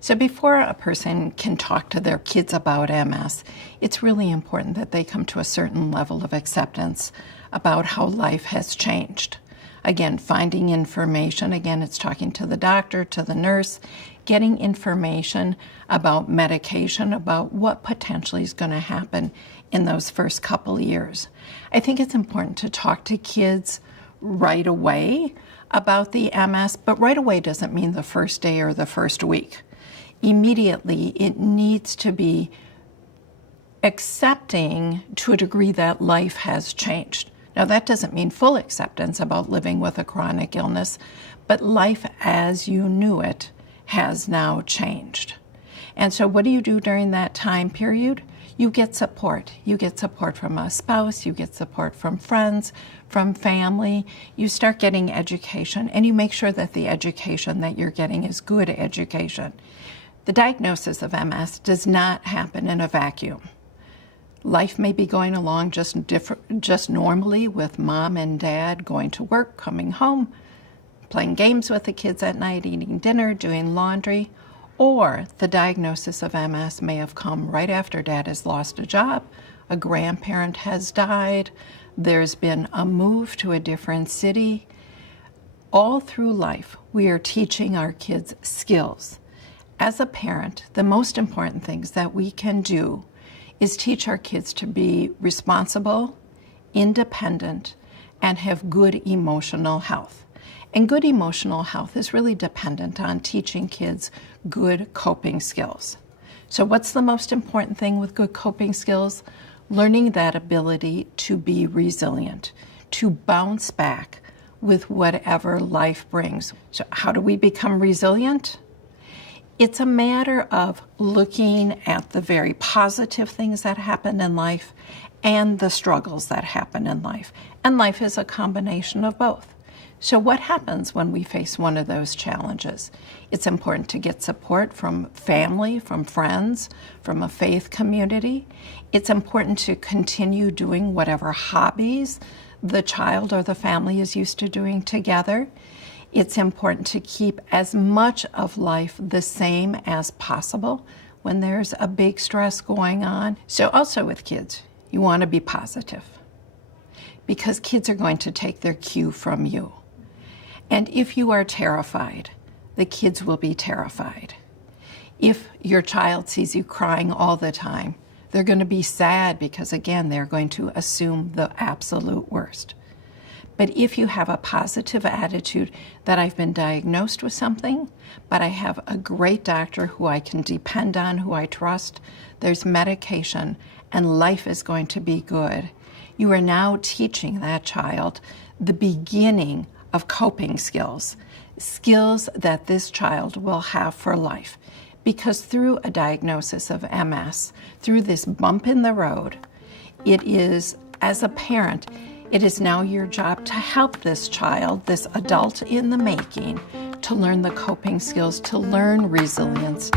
So before a person can talk to their kids about MS, it's really important that they come to a certain level of acceptance about how life has changed. Again, finding information, again, it's talking to the doctor, to the nurse, getting information about medication, about what potentially is going to happen in those first couple years. I think it's important to talk to kids right away about the MS, but right away doesn't mean the first day or the first week. Immediately, it needs to be accepting to a degree that life has changed. Now, that doesn't mean full acceptance about living with a chronic illness, but life as you knew it has now changed. And so what do you do during that time period? You get support. You get support from a spouse, you get support from friends, from family. You start getting education, and you make sure that the education that you're getting is good education. The diagnosis of MS does not happen in a vacuum. Life may be going along just normally with mom and dad going to work, coming home, playing games with the kids at night, eating dinner, doing laundry, or the diagnosis of MS may have come right after dad has lost a job, a grandparent has died, there's been a move to a different city. All through life, we are teaching our kids skills. As a parent, the most important things that we can do is teach our kids to be responsible, independent, and have good emotional health. And good emotional health is really dependent on teaching kids good coping skills. So what's the most important thing with good coping skills? Learning that ability to be resilient, to bounce back with whatever life brings. So how do we become resilient? It's a matter of looking at the very positive things that happen in life and the struggles that happen in life. And life is a combination of both. So what happens when we face one of those challenges? It's important to get support from family, from friends, from a faith community. It's important to continue doing whatever hobbies the child or the family is used to doing together. It's important to keep as much of life the same as possible when there's a big stress going on. So also with kids, you want to be positive because kids are going to take their cue from you. And if you are terrified, the kids will be terrified. If your child sees you crying all the time, they're going to be sad because, again, they're going to assume the absolute worst. But if you have a positive attitude that I've been diagnosed with something, but I have a great doctor who I can depend on, who I trust, there's medication, and life is going to be good, you are now teaching that child the beginning of coping skills, skills that this child will have for life. Because through a diagnosis of MS, through this bump in the road, it is, as a parent, it is now your job to help this child, this adult in the making, to learn the coping skills, to learn resilience.